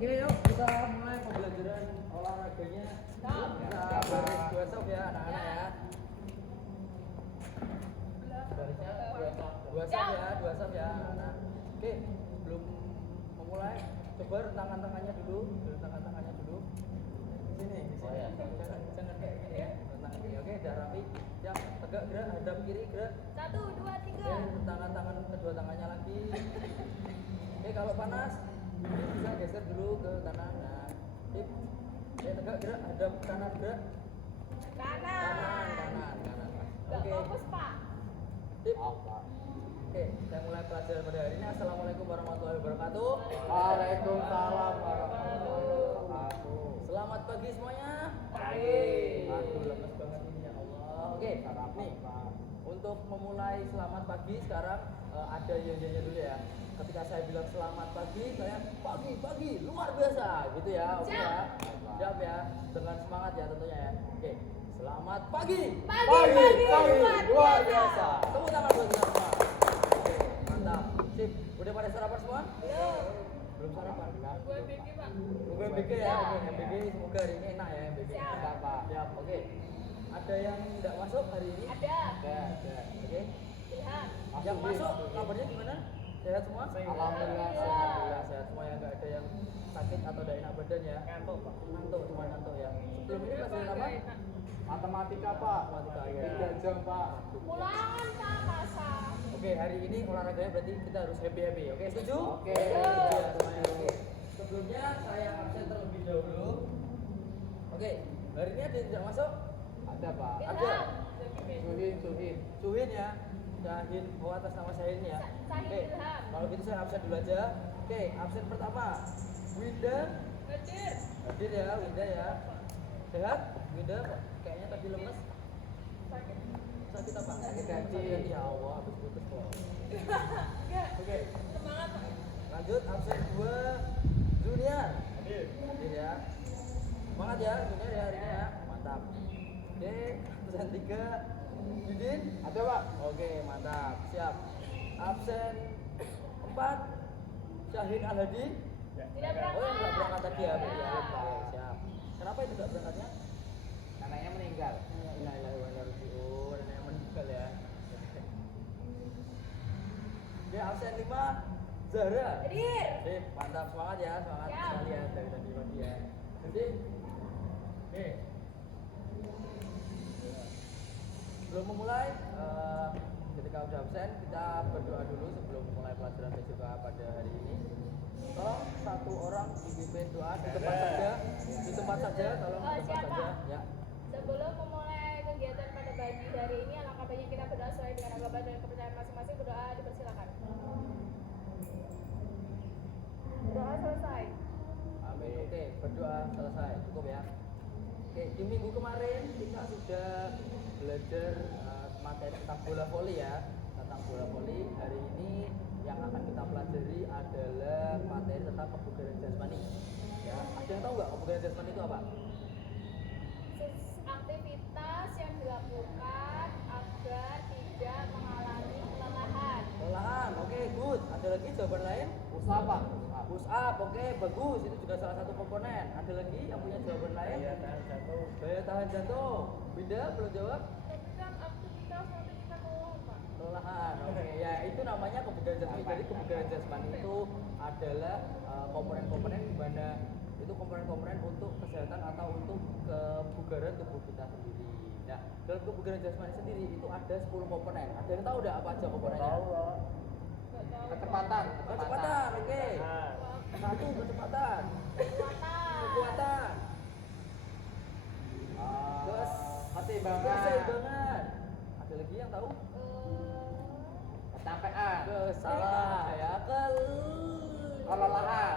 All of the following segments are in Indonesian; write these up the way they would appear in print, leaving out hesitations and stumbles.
Oke, yuk kita mulai pembelajaran olahraganya. Kita dua stop ya anak-anak ya. Dua stop ya anak-anak. Oke, sebelum memulai coba rentangkan tangannya dulu. Sini. Oh ya. Jangan kayak gini ya. Rentangkan gini. Oke, udah rapi. Siap. Tegak gerak, hadap kiri gerak. 1, 2, 3. Oke, rentangkan tangan kedua tangannya lagi. Oke, kalau panas ini bisa geser dulu ke kanan. Nah, sip. Oke, tegak gerak, hadap kanan gerak. Kanan. Gak Oke. fokus, Pak. Sip. Oke, saya mulai pelajaran pada hari ini. Assalamualaikum warahmatullahi wabarakatuh. Waalaikumsalam warahmatullahi wabarakatuh. Selamat pagi semuanya. Pagi. Aduh, lemes banget ini ya Allah. Oke, nih. Untuk memulai selamat pagi sekarang ada yang dulu ya. Ketika saya bilang selamat pagi, kalian pagi luar biasa gitu ya. Oke ya. Siap ya. Dengan semangat ya tentunya ya. Oke. Selamat pagi. Pagi, luar biasa. Tepuk tangan buat kita semua. Oke, mantap. Sip. Udah pada sarapan semua? Belum sarapan. Gue BG, Pak. Gue MBG ya. Oke, MBG semoga hari ini enak ya MBG. Siap. Siap. Oke. Ada yang tidak masuk hari ini? Ada. Ada. Oke. Ilham. Yang masuk kabarnya gimana? Sehat semua? Alhamdulillah. Alhamdulillah sehat semua ya, nggak ada yang sakit atau tidak enak badan ya. Ngantuk cuma ngantuk ya. Sebelum ini pelajaran apa? Matematika Pak. Matematika ya. 3 jam Pak. Pulangan, Pak, masa. Oke, hari ini olahraganya berarti kita harus happy. Oke, setuju? Oke. Setuju ya semuanya. Oke. Sebelumnya saya absen terlebih dahulu. Oke, hari ini ada yang tidak masuk? Ada Pak. Ada. Suhin. Suhin ya. Syahin, atas nama Syahin ya. Syahin Oke, Ilham. kalau gitu saya absen dulu aja. Oke, absen pertama Winda. Hadir ya, Winda ya. Sehat? Winda kayaknya tadi lemes. Sakit apa? Sakit hati. Ya Allah, habis putus kok. Enggak. Oke, Semangat, Pak. lanjut absen 2 Junior. Hadir ya. Semangat ya Junior ya hari ini ya. Mantap. Oke, absen 3 Yudin. Ada Pak. Oke, mantap. Siap. Absen 4 Syahin Al-Hadi. Tidak Oh, yang nggak berangkat. berangkat tadi ya, berarti ya. Ya. Oke, siap. Kenapa itu nggak berangkatnya? Anaknya meninggal. Innalillahi wa inna ilaihi raji'un. Ada yang meninggal ya. Oke, absen 5 Zahra. Hadir. Sip, mantap, semangat ya, semangat Siap. sekali ya dari tadi pagi ya. Jadi, oke. Sebelum memulai, ketika udah absen, kita berdoa dulu sebelum mulai pelajaran TCK pada hari ini. Tolong satu orang dipimpin doa di tempat saja, tolong di tempat Siapa? saja. Ya. Sebelum memulai kegiatan pada pagi hari ini, alangkah baiknya kita berdoa sesuai dengan agama dan kepercayaan masing-masing. Berdoa dipersilakan. Doa selesai. Amin. Oke, berdoa selesai. Cukup ya. Oke, di minggu kemarin kita sudah belajar materi tentang bola voli ya. Tentang bola voli. Hari ini yang akan kita pelajari adalah materi tentang kebugaran jasmani. Ya, ada yang tahu nggak kebugaran jasmani itu apa? Aktivitas yang dilakukan agar tidak mengalami kelelahan. Kelelahan. Oke, good. Ada lagi jawaban lain? Usaha Pak. Push up. Oke, bagus. Itu juga salah satu komponen. Ada lagi yang punya jawaban lain? Daya tahan jatuh. Beda belum jawab? Tapi kan aktivitas nanti kita kelelahan, Pak. Kelelahan. Oke, ya itu namanya kebugaran jasmani. Jadi kebugaran jasmani itu adalah komponen-komponen di mana itu komponen-komponen untuk kesehatan atau untuk kebugaran tubuh kita sendiri. Nah, dalam kebugaran jasmani sendiri itu ada 10 komponen. Ada yang tahu enggak apa aja komponennya? Nggak tahu. Kecepatan. Oke. Satu, kecepatan. Kekuatan. Terus Keseimbangan. keseimbangan. Ada lagi yang tahu? Kecapean. Salah ya. Kelelahan.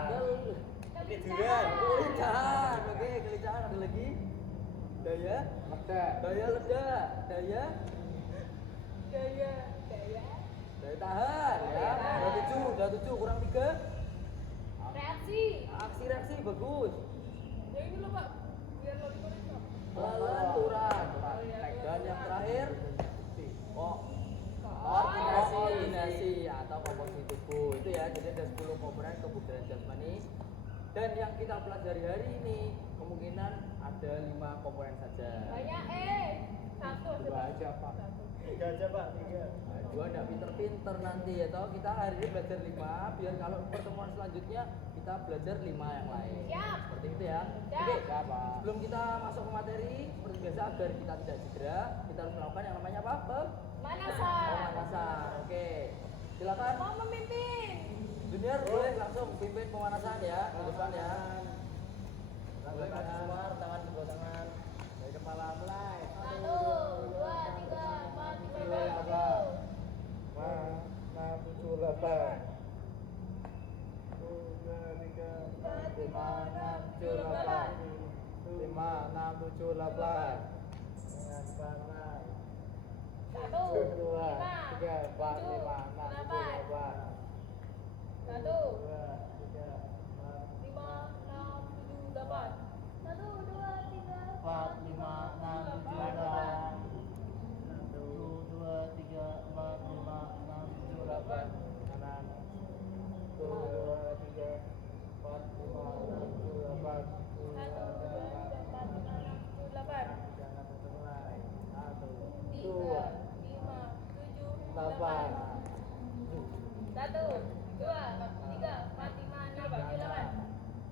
Kelincahan. Kelincahan. Oke, kelincahan. Ada lagi? Daya Leda. ledak. Daya tahan ya. Udah 7 kurang 3. Reaksi. Aksi reaksi bagus. Ya ini loh, Pak. Biar lebih mudah. Kelenturan. Dan yang terakhir koordinasi atau komposisi tubuh. Itu ya, jadi ada 10 komponen kebugaran jasmani. Dan yang kita pelajari hari ini kemungkinan ada 5 komponen saja. Banyak satu aja, Dua Pak. aja, Pak. Satu. 3 aja Pak, 3. Nah, 2 enggak pinter-pinter nanti ya toh. Kita hari ini belajar 5 biar kalau pertemuan selanjutnya kita belajar 5 yang lain. Siap. Seperti itu ya. Siap. Oke, Siap, Pak. sebelum kita masuk ke materi, seperti biasa agar kita tidak cedera, kita harus melakukan yang namanya apa? Pemanasan. Pemanasan. Oke. Silakan. Mau memimpin. Junior boleh langsung pimpin pemanasan ya, di depan ya. Boleh maju semua, tangan kedua tangan. Dari kepala mulai. 1, 2, 3, 4, 5, 6, 7. 6, 7, 8. 2, 3, 4, 5, 6, 7, 8. 5, 6, 7, 8. Dengan panas. 1, 2, 3, 4, 5, 6, 7, 8. 1, 2, 3, 4. 5, 6, 7, 8. 1, 2, 3, 4, 5, 6, 7, 8. 1, 2, 3, 4, 5, 6, 7, 8. Kanan. 1, 2, 3, 4, 5, 6, 7, 8. 1, 2, 3, 4, 5, 6, 7, 8. Jangan mulai. 1, 3, 2, 5, 7, 8. 1, 2, 3, 4, 5, 6, 7, 8.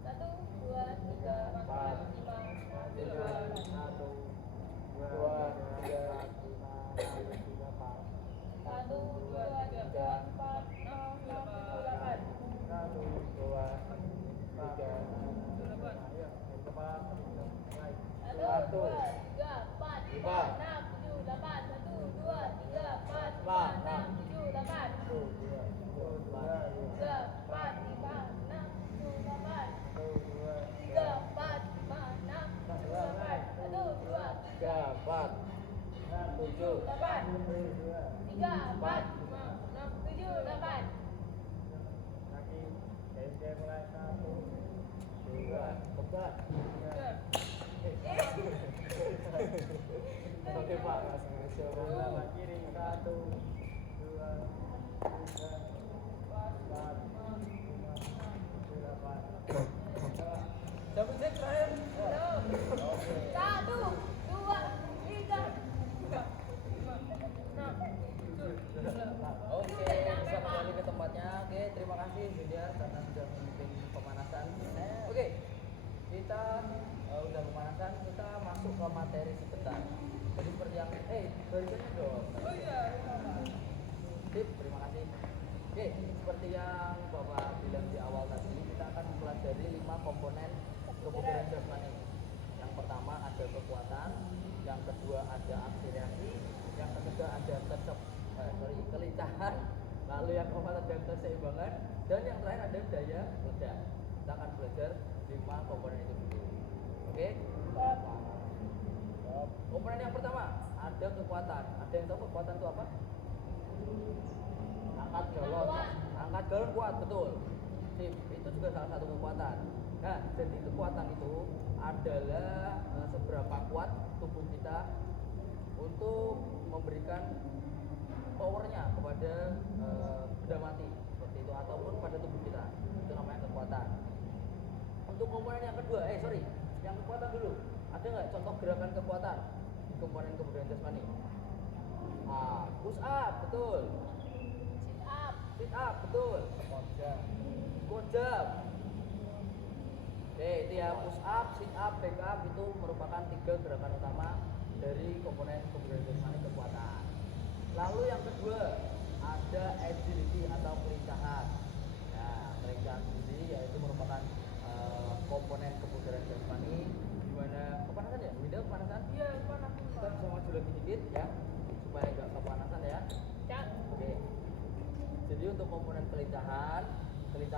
1, 2, 3, 4, 5, 6, 7, 8. 1, 2, 3, 4, 5, 6, 7, 8. 1, 2, 3, 4, 5, 6, 7, 8. 1, 2, 3, 4. Ayo, dari kepala. Mulai. 1, 2, 3, 4, 5, 6, 7, 8. 1, 2, 3, 4, 5, 6, 7, 8. 1, 2, 3, 4, 5, 6, 7, 8. 3, 4, 5, 6, 7, 8. 1, 2, 3, 4, 7, 8. 3, 4, 5, 6, 7, 8. Kaki. Dari mulai. 1, 2, pegat. Oke Pak, langsung aja. Sebelah kiri. 1, 2, 3, 4, 5, 7, 8. Double check terakhir. 1, 2, 3, 4, 5, 6, 7, 8. Oke, bisa kembali ke tempatnya. Oke, terima kasih Junior karena sudah memimpin pemanasan. Oke, kita udah pemanasan, kita masuk ke materi sebentar. Jadi seperti yang barisannya dong. Oh iya, Sip, terima kasih. Oke, seperti yang Bapak bilang di awal tadi, kita akan mempelajari 5 komponen kebugaran jasmani. Yang pertama ada kekuatan, yang kedua ada aksi reaksi, yang ketiga ada kelincahan, lalu yang keempat ada keseimbangan, dan yang terakhir ada daya ledak. Kita akan belajar 5 komponen itu dulu. Oke? Komponen yang pertama ada kekuatan. Ada yang tahu kekuatan itu apa? Angkat galon. Angkat galon kuat, betul. Sip, itu juga salah satu kekuatan. Nah, jadi kekuatan itu adalah seberapa kuat tubuh kita untuk memberikan powernya kepada benda mati seperti itu ataupun pada tubuh kita. Itu namanya kekuatan. Untuk komponen yang kedua, yang kekuatan dulu. Ada nggak contoh gerakan kekuatan di komponen kebugaran jasmani? Push up, betul. Sit up. Sit up, betul. Squat jump. Oke, itu ya push up, sit up, back up itu merupakan 3 gerakan utama dari komponen kebugaran jasmani kekuatan. Lalu yang kedua ada agility atau kelincahan. Nah, kelincahan sendiri yaitu merupakan komponen kebugaran jasmani di mana kepanasan ya, Winda kepanasan? Iya, panas. Kita bisa maju lagi dikit ya supaya nggak kepanasan ya. Cak. Oke. Jadi untuk komponen kelincahan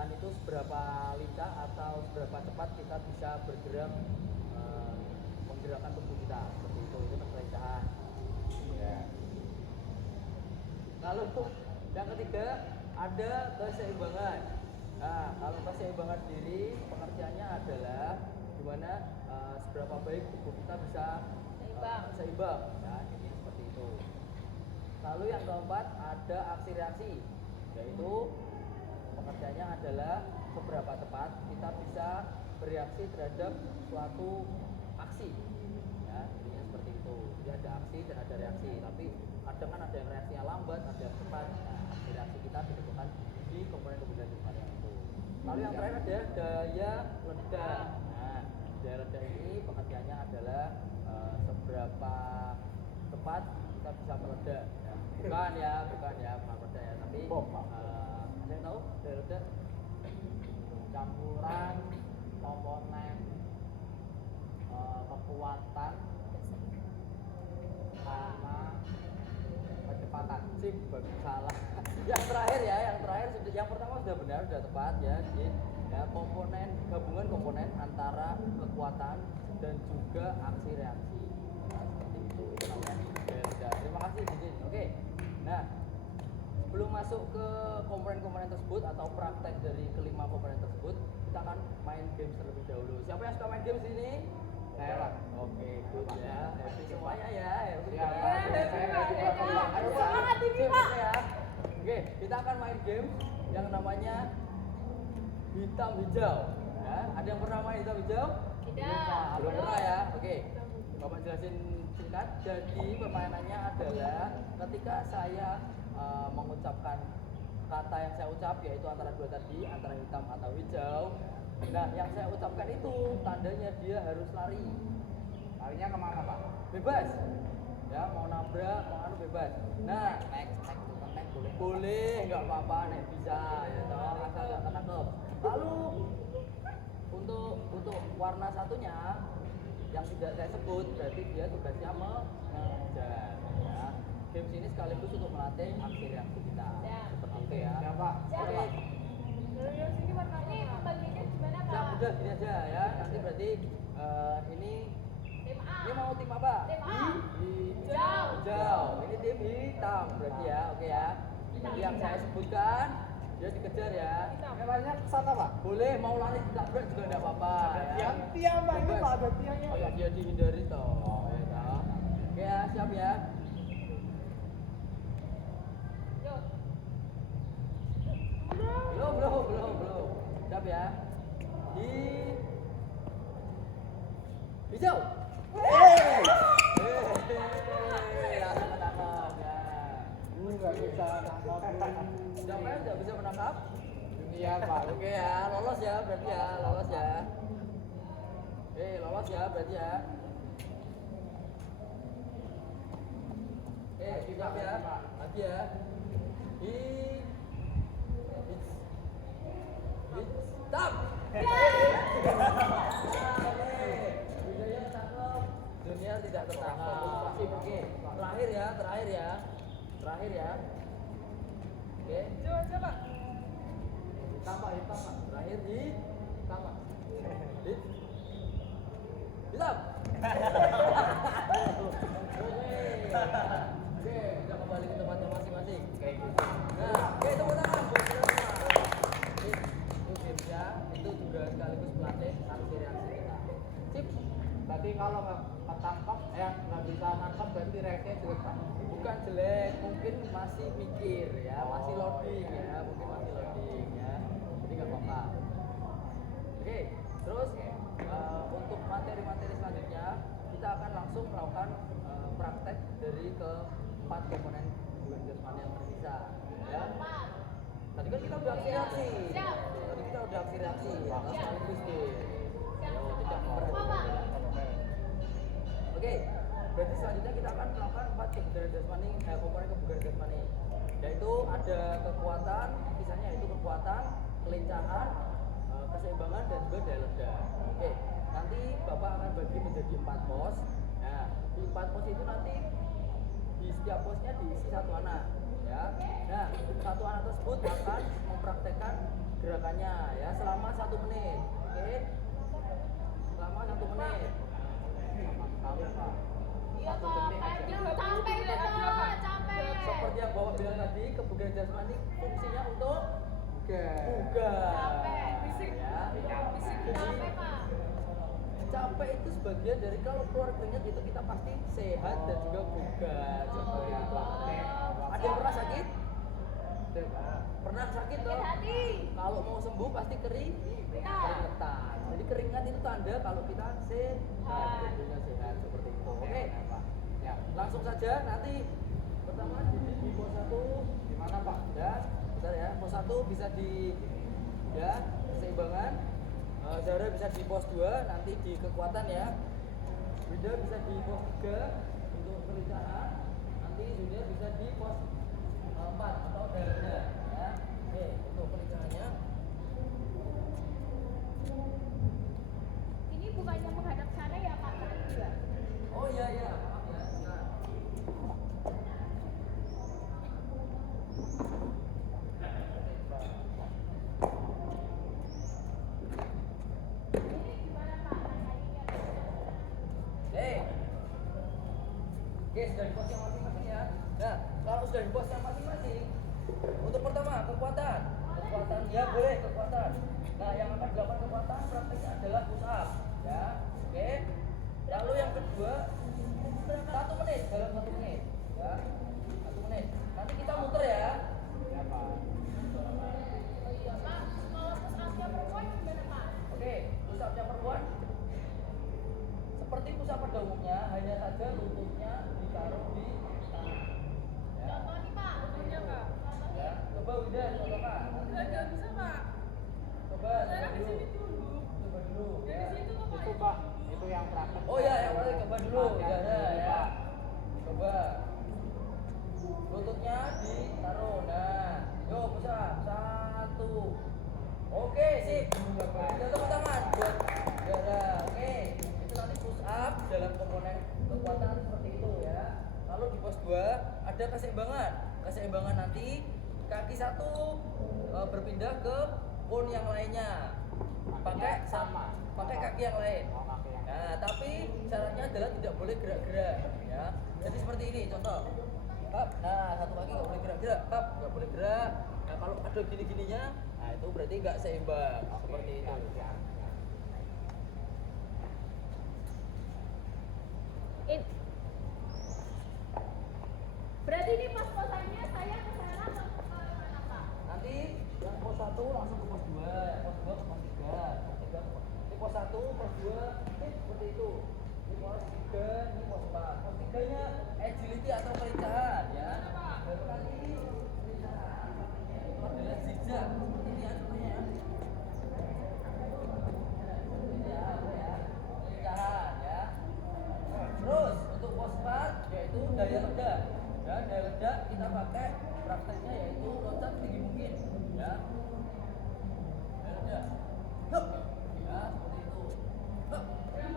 itu seberapa lincah atau seberapa cepat kita bisa bergerak menggerakkan tubuh kita seperti itu kan kelincahan. Ya. Lalu yang ketiga ada keseimbangan. Nah, kalau keseimbangan sendiri pengertiannya adalah gimana seberapa baik tubuh kita bisa seimbang. Ya, jadi seperti itu. Lalu yang keempat ada aksi reaksi, yaitu pengertiannya adalah seberapa cepat kita bisa bereaksi terhadap suatu aksi. Ya, intinya seperti itu. Jadi ada aksi dan ada reaksi. Tapi kadang kan ada yang reaksinya lambat, ada yang cepat. Nah, reaksi kita ditentukan di komponen kebugaran jasmani yang itu. Lalu yang terakhir ada daya ledak. Nah, daya ledak ini pengertiannya adalah seberapa cepat kita bisa meledak. Ya. Bukan meledak ya, tapi ada yang tahu daya ledak? Campuran komponen kekuatan sama kecepatan. Sip, bagus salah. Yang terakhir ya, yang pertama sudah benar, sudah tepat ya. Jadi ya komponen gabungan komponen antara kekuatan dan juga aksi reaksi. Nah, seperti itu namanya daya ledak. Terima kasih Didin. Oke. Nah, sebelum masuk ke komponen-komponen tersebut atau praktek dari kelima komponen tersebut, kita akan main games terlebih dahulu. Siapa yang suka main games di sini? Saya Pak. Oke, good ya. Happy semuanya ya. Happy Siap, ya. Pak. Saya happy, Pak. Ayo, Pak. Semangat ini, Sip, Pak. oke ya. Oke, kita akan main game yang namanya hitam hijau. Ya, ada yang pernah main hitam hijau? Tidak. Belum pernah ya. Oke. Bapak jelasin singkat. Jadi permainannya adalah ketika saya mengucapkan kata yang saya ucap yaitu antara dua tadi, antara hitam atau hijau. Nah, yang saya ucapkan itu tandanya dia harus lari. Larinya kemana Pak? Bebas. Ya, mau nabrak, mau anu bebas. Nah, next boleh, nggak apa-apa, nek bisa ya toh, asal nggak ketangkep. Lalu untuk warna satunya yang tidak saya sebut berarti dia tugasnya mengejar. Ya. Games ini sekaligus untuk melatih aksi reaksi kita. Ya. Seperti itu ya. Siapa? Oke. Ini pembagiannya gimana, Pak? Siap, udah gini aja ya. Nanti berarti ini Tim A. ini mau tim apa? Tim A. Hijau. Hijau. Ini tim hitam berarti ya. Oke ya. Jadi yang saya sebutkan dia dikejar ya. Larinya ke sana Pak. Boleh mau lari ditabrak juga enggak apa-apa ya. Tiang Pak, ini Bebas. Pak ada tiangnya. Oh ya, dia dihindari toh. Ya toh. Oke ya, siap ya. Yuk. Belum. Siap ya. Hijau. Langsung menangkap ya. Nggak bisa nangkap. Siapa yang tidak bisa menangkap? Dunia Pak. Oke ya, lolos ya berarti ya, lolos ya. Lolos ya berarti ya. Siap ya, lagi ya. Stop. Budaya tertangkap, dunia tidak tertangkap. Sip, oke. Terakhir ya. Oke. Coba. Hitam Pak. Terakhir hitam Pak. Hitam. Oke, kita kembali ke tempatnya masing-masing. Nah, oke, tepuk tangan buat kita semua. Itu gamesnya, itu juga sekaligus melatih aksi reaksi kita. Sip. Berarti kalau nggak ketangkap, nggak bisa nangkap berarti reaksinya jelek Pak. Bukan jelek, mungkin masih mikir ya, masih loading ya, mungkin masih loading ya. Jadi nggak apa-apa. Oke, terus untuk materi-materi selanjutnya kita akan langsung melakukan praktek dari keempat komponen kebugaran jasmani yang tersisa. Ya. Tadi kan kita udah aksi reaksi. Siap. Tadi kita udah aksi reaksi. Ya, sekaligus deh. Siap. Tidak memperhatikan ya. Oke, berarti selanjutnya kita akan melakukan empat kebugaran jasmani, komponen kebugaran jasmani, yaitu ada kekuatan, kisahnya yaitu kekuatan, kelincahan, keseimbangan dan juga daya ledak. Oke, nanti Bapak akan bagi menjadi 4 pos. Nah, di 4 pos itu nanti di setiap posnya diisi satu anak, ya. Nah, satu anak tersebut akan mempraktekkan gerakannya, ya, selama 1 menit. Oke, selama 1 menit. Tahu Pak. Iya, Pak. Capek itu, Pak. Capek. Seperti yang Bapak bilang tadi, kebugaran jasmani fungsinya untuk bugar. Capek. Fisik. Ya. Capek, Pak. Capek itu sebagian dari kalau keluar keringat itu kita pasti sehat dan juga bugar. Seperti itu. Ada yang pernah sakit? Pernah sakit Sakit toh? hati. Kalau mau sembuh tubuh pasti keringetan. Jadi keringat itu tanda kalau kita sehat, tubuhnya sehat seperti itu. Oke. Ya, langsung saja nanti pertama di pos 1 Di mana Pak? ya, bentar ya. Pos 1 bisa di ya, keseimbangan. Zara bisa di pos 2 nanti di kekuatan ya. Winda bisa di pos 3 untuk perencanaan. Nanti Junior bisa di pos 4 atau daerahnya ya. Oke, untuk perencanaannya. Ini bukannya menghadap sana ya Pak tadi ya? Oh iya iya, maaf ya. Nah. Ini gimana Pak? Tadinya Oke, sudah di pos yang masing-masing ya. Nah, kalau sudah di pos yang masing-masing, untuk pertama kekuatan, ya boleh kekuatan. Nah, yang akan dilakukan kekuatan prakteknya adalah push up, ya. Oke. Lalu yang kedua, 1 menit dalam 1 menit, ya. 1 menit. Nanti kita muter ya. Ya Pak. Oh iya Pak, kalau push up-nya perempuan gimana Pak? Oke, push up-nya perempuan seperti push up pada umumnya, hanya saja lututnya ditaruh di tangan. Ya. Contoh nih Pak, contohnya Pak. Ya, coba Winda contohkan. Nggak bisa Pak. Coba dulu. Coba dulu. Ya. Itu Pak, itu yang praktek. Oh ya, yang paling coba dulu. Latihan Ya, dulu, ya. Pak. Coba. Lututnya ditaruh. Nah, yuk bisa. 1. Oke, sip. Kita tepuk tangan buat Zara. Oke, itu nanti push up dalam komponen kekuatan seperti itu ya. Lalu di pos 2 ada keseimbangan. Keseimbangan nanti kaki 1 berpindah ke pon yang lainnya. Pakai kaki yang lain. Oh, kaki yang Nah, tapi syaratnya adalah tidak boleh gerak-gerak ya. Jadi seperti ini contoh. Hap, nah satu kaki nggak boleh gerak-gerak, hap, nggak boleh gerak. Nah kalau ada gini-gininya, nah itu berarti nggak seimbang. Seperti itu. Berarti ini pas-pasannya saya ke sana atau ke mana Pak? Nanti yang pos 1 langsung ke pos 2, pos 2 ke pos 3, pos 3 ke pos. Ini pos 1, pos 2, seperti itu. Ini pos 3, ini pos 4. Pos 3-nya agility atau pelincahan ya. Baru kali pelincahan. Itu adalah zigzag. Seperti ini ya contohnya. Ini ya, pelincahan ya. Terus untuk pos 4 yaitu daya ledak. Ya, daya ledak kita pakai prakteknya yaitu loncat tinggi mungkin ya. Daya ledak. Hup. Ya, seperti itu. Hup. Ya,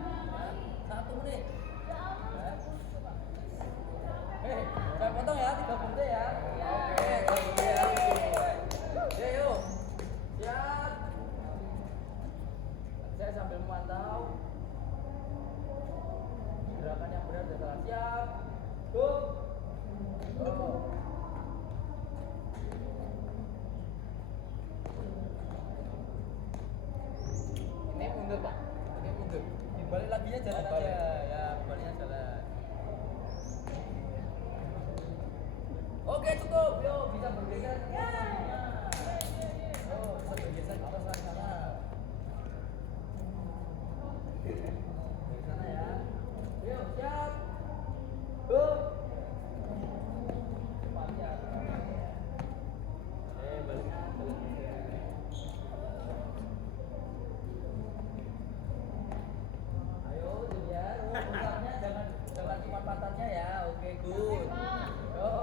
1 menit. Ya. Saya potong ya 3 menit ya. Oke, ya. Yuk. Siap. Saya sambil memantau gerakan yang benar dan salah. Siap. Go. Go. Ini mundur Pak. Ini mundur. Dibalik laginya jalan aja. Ya, baliknya jalan. Oke cukup. Yo bisa bergeser. Ya. Oh, bisa bergeser ke atas sana. Dari sana ya. Yuk, siap. Go. Cepat ya. Baliknya ayo, Julian. Pusatnya jangan cuma pantatnya ya. Oke, good. Yo.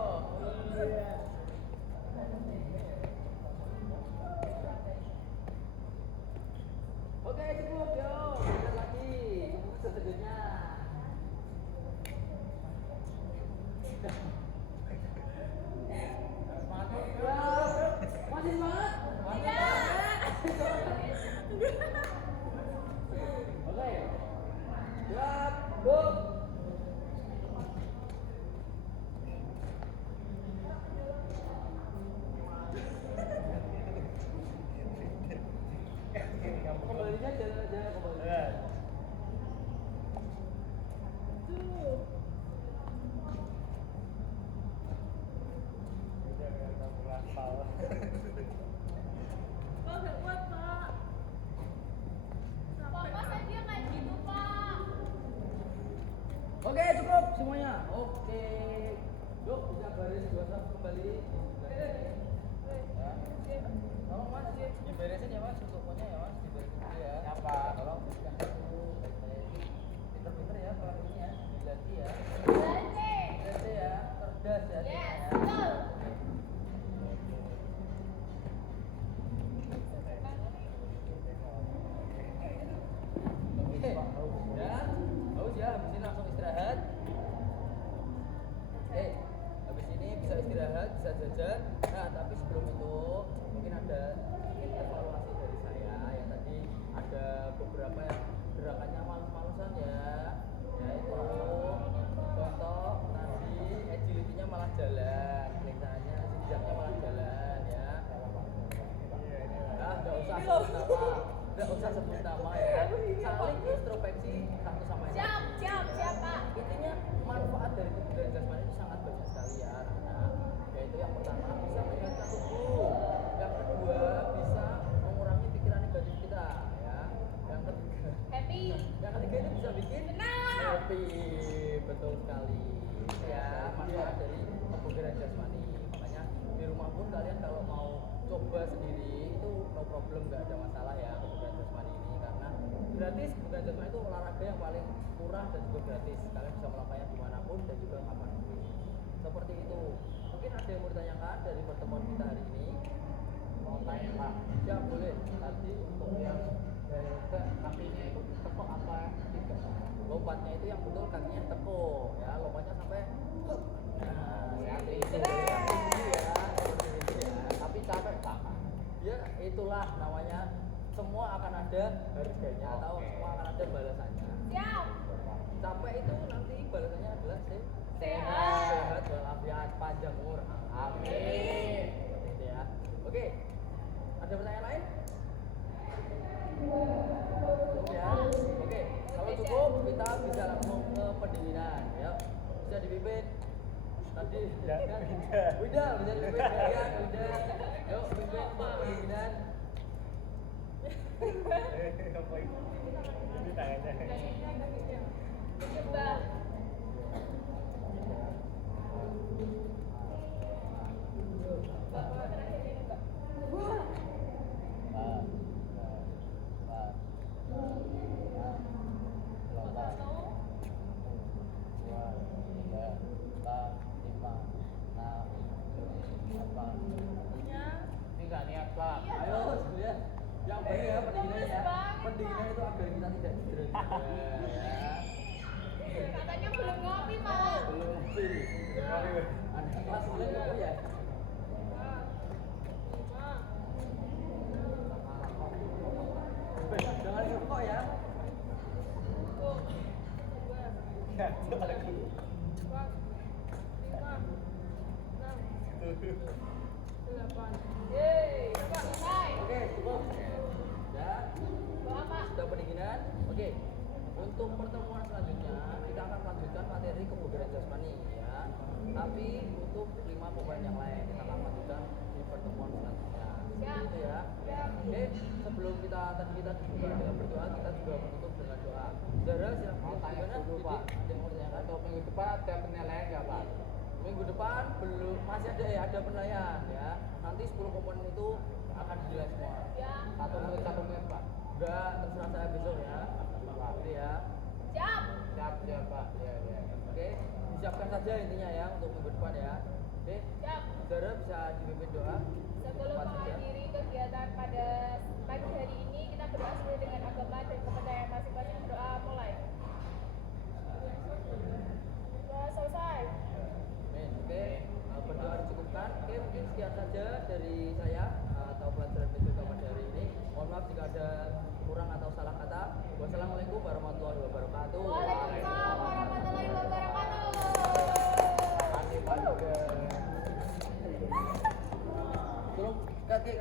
semuanya. Oke. Yuk bisa baris dua saf kembali. Ya. Tolong Mas, diberesin ya Mas, untuk pokoknya ya Mas, diberesin dulu ya. Apa? Tolong bersihkan dulu, baik-baik. Pinter-pinter ya kalau ini ya, dilatih ya. Dilatih ya, cerdas ya. Yes, ya. betul. Oke, ya, haus ya, habis ini langsung istirahat. Habis ini bisa istirahat, bisa jajan. Nah, tapi sebelum itu mungkin ada sedikit evaluasi dari saya. Ya tadi ada beberapa yang gerakannya males-malesan ya. Ya itu contoh tadi agility-nya malah jalan, peliksanya zigzagnya malah jalan ya. Nah, nggak usah sebut nama, nggak usah sebut nama ya. Saling introspeksi satu sama yang lain. Siap, Pak. Intinya manfaat dari kebugaran jasmani itu sangat banyak sekali ya anak-anak. Yaitu yang pertama bisa menyehatkan tubuh, yang kedua bisa mengurangi pikiran negatif kita ya, yang ketiga ini bisa bikin Senang. happy, betul sekali ya, manfaat dari kebugaran jasmani. Makanya di rumah pun kalian kalau mau coba sendiri itu no problem, nggak ada masalah ya kebugaran jasmani ini, karena gratis. Kebugaran jasmani itu olahraga yang paling murah dan juga gratis. Kalian bisa melakukannya dimanapun dan juga kapanpun. Seperti itu. Mungkin ada yang mau ditanyakan dari pertemuan kita hari ini? Mau tanya Pak, Siap, boleh. tadi untuk yang dari ke kakinya itu tepuk apa tidak? Lompatnya itu yang betul kakinya tekuk ya, lompatnya sampai nah, seperti itu Keren. ya, seperti itu ya. Tapi capek Pak. Ya itulah namanya, semua akan ada harganya atau Oke. semua akan ada balasannya. Siap. Capek itu nanti balasannya adalah Sehat. sehat walafiat, panjang umur. Amin. Seperti itu ya. Oke, ada pertanyaan lain? Cukup ya. Oke, kalau cukup kita bisa langsung ke pendinginan ya. Bisa dipimpin tadi kan? Udah bisa dipimpin ya, udah. Yuk pimpin untuk pendinginan. Ini tangannya. Coba. Bapak terakhir ini, Pak. Wah. Punya. Ini nggak niat Pak. Iya. Ayo sebenarnya yang benar ya pendinginan ya. Bagus banget, Pendinginan itu agar kita tidak cedera juga ya. Katanya belum ngopi, Pak. Belum sih. Ada kelas boleh nggak ya? Jangan rokok ya. Selesai. Oke, cukup. Ya, Doa, Pak. sudah pendinginan. Oke. Untuk pertemuan selanjutnya kita akan lanjutkan materi kebugaran jasmani ya. Tapi untuk 5 komponen yang lain kita akan lanjutkan di pertemuan selanjutnya. Siap. Gitu ya. Siap. Oke, sebelum kita buka dengan berdoa, kita juga menutup dengan doa. Zara, silakan. Mau tanya Gimana? dulu, Pak. Ada yang mau ditanyakan? Untuk minggu depan ada penilaian nggak Pak? Minggu depan belum, masih ada ya, ada penilaian ya. Nanti 10 komponen itu akan dinilai semua. Ya. Satu menit Pak. Enggak, terserah saya besok ya. Gitu ya. Siap. Siap Pak. Ya. Oke, disiapkan saja intinya ya untuk minggu depan ya. Oke, Siap. Saudara bisa dipimpin doa. Sebelum Cepat saja. mengakhiri kegiatan pada pagi hari ini, kita berdoa sesuai dengan agama dan kepercayaan masing-masing. Berdoa mulai. Doa selesai. Amin. Oke, berdoa dicukupkan. Oke, mungkin sekian saja dari saya atau pelajaran besok pada hari ini. Mohon maaf jika ada kurang atau salah kata. Wassalamualaikum warahmatullahi wabarakatuh. Waalaikumsalam warahmatullahi wabarakatuh. Makasih Pak juga. Tolong kaki.